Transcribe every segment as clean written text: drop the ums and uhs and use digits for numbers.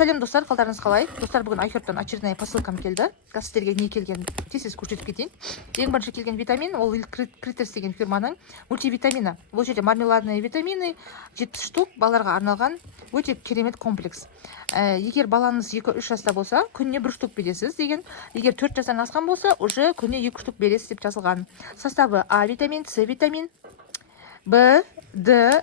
Сәлем достар, қалдарыңыз қалай? Достар, бүгін Айхерттан очередная посылкам келді. Сіздерге не келген тез көрсетіп кетейін. Ең бірінші келген витамин, ол Критерс деген фирманың мультивитамины. Бұл жерде мармеладные витамины 70 штук, балаларға арналған өте керемет комплекс. Егер балаңыз 2-3 жаста болса, күніне 1 штук бересіз деген. Егер 4 жастан асқан болса, уже күніне 2 штук бересіз деп жазылған. Составы А витамин, С витамин, В, Д,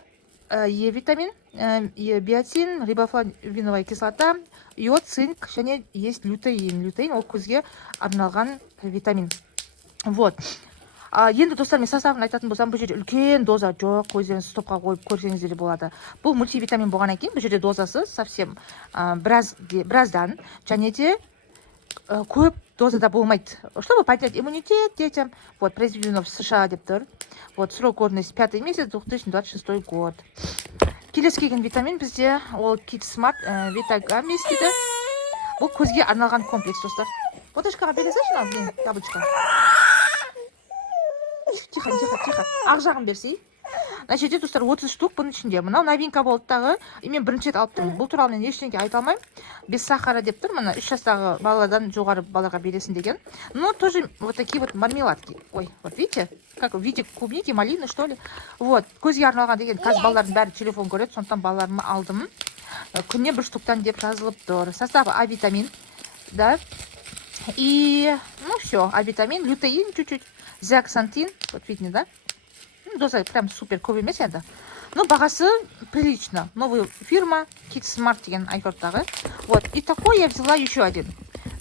Е витамин, биотин, рибофлавиновая кислота, йод, цинк, және есть лютеин. Лютеин ол көзге арналған витамин. Вот. Енді достар, мен составын айтатын болсам, бұл жерде үлкен доза жоқ, өздеріңіз стопқа қойып көрсеңіздер болады. Бұл мультивитамин болғаннан кейін, бұл жерде дозасы совсем біраздан, және де көп дозада болмайды. Чтобы поднять иммунитет детям, вот, произведено в США деп тұр. Вот, срок годности 5 месяц, 2026 год. Келесі келген витамин бізде ол Kids Smart Vitagamis дейді. Бұл көзге арналған комплекс, достар. Водочкаға бересің, блин, яблочко. Тихо. Ақ жағын берсей. Значит, достар, 30 штук бұның ішінде. Мынау новинка болды тағы. Мен бірінші рет алып тұрмын. Бұл туралы мен ештеңе айта алмаймын. Без сахара деп тұр. Мына 3 жастағы баладан жоғары балаға бересін деген. Но тоже вот такие вот мармеладки. Ой, вот видите? Как в виде клубники, малины, что ли? Вот. Көзге арналған деген. Қазір балалардың бәрі телефон көреді. Сондықтан балаларыма алдым. Күніне 1 штуктан деп жазылып тұр. Составы А витамин. Да. И, ну все, А витамин, лютеин чуть-чуть. Зеаксантин. Вот видно, да? Доза прям супер көп емес енді. Но бағасы прилично. Новая фирма Kids Smart деген Айхерттағы. Вот. И такой я взяла еще один.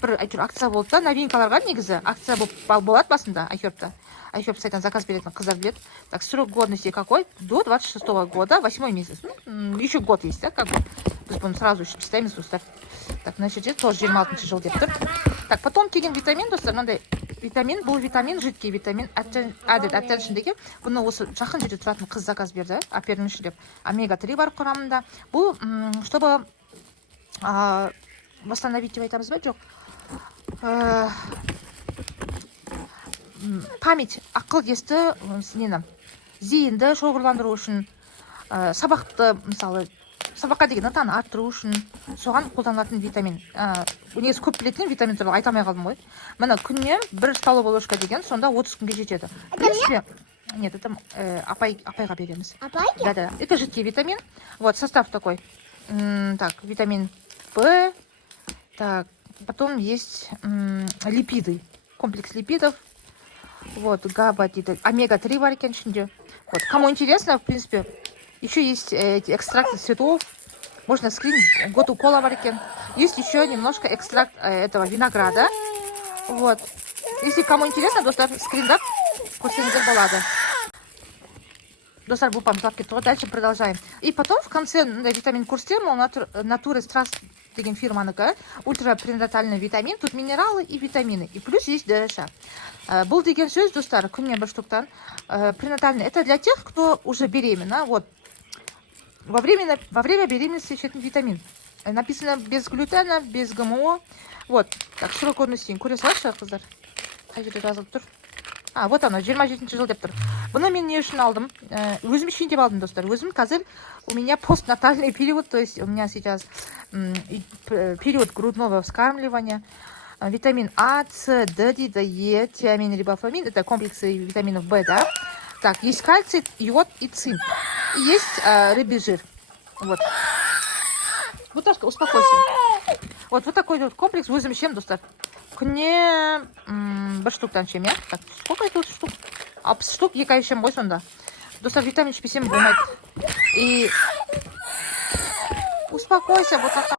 Бір акция болды да, новинкаларға негізі. Акция болады басында Айхертта. Айхерт сайтан заказ беретін қыздар біледі. Так, срок годности какой? До 26 года, 8 месяц. Ну, еще год есть, да, как бы. Біз бұны сразу үшін читаемыз, достар. Так, значит, тоже 26 жыл деп тұр. Так, потом келген витамин, достар, мынандай витамин, бұл витамин, жидкий витамин, added attention деген. Бұны осы жақын жерде тұратын қыз заказ берді, аперміші деп. Омега-3 бар құрамында. Бұл, чтобы восстановить деп айтамыз ба, жоқ. Память, ақыл есті, зейінді шоғырландыру үшін, сабақты, мысалы, сабаққа деген ынтаны арттыру үшін соған қолданылатын витамин. Негізі көп білетін витамин туралы айта алмай қалдым ғой. Мына күніне 1 столовая ложка деген, сонда 30 күнге жетеді. В принципе, нет, это апайға береміз. Апайға? Да. Это жидкий витамин. Вот, состав такой. Так, витамин П. Так, потом есть липиды. Комплекс липидов. Вот, габа дейді. Омега-3 бар екен ішінде. Вот, кому интересно, в принципе, еще есть экстракты цветов. Можно скринить. Год укола бар екен. Есть еще немножко экстракт этого винограда. Вот. Если кому интересно, достар, скриндап, көрсеңіздер болады. Достар, бұл памятовки, то дальше продолжаем. И потом в конце витамин Курстерм, Натуры Страс деген фирманыкі, ультрапренатальный витамин, тут минералы и витамины. И плюс есть ДРШ. Бұл деген сөз, достар, күніне 1 штуктан. Пренатальный, это для тех, кто уже беременна. Вот. Во время беременности ішетін витамин. Написано без глютена, без ГМО. Вот. Так, срок годности. Көре салшы, қыздар. Қай жерде жазылып тұр? Вот оно, 27 жыл деп тұр. Бұны мен не үшін алдым? Өзім үшін деп алдым, достар. Өзім қазір у меня постнатальный период, то есть у меня сейчас период грудного вскармливания. Витамин А, С, Д, Е, тиамин, рибофлавин. Это комплексы витаминов В, да? Так, есть кальций, йод и цинк. И есть рыбий жир. Вот. Буташка, успокойся. Вот такой вот комплекс. Өзім ішем, достар. Күніне 1 штуктан ішем, я? Так, сколько это штук? 60 штук, 2 ай ішем ғой сонда. Достар, витамин ішпесем болмайды. И успокойся, вот так.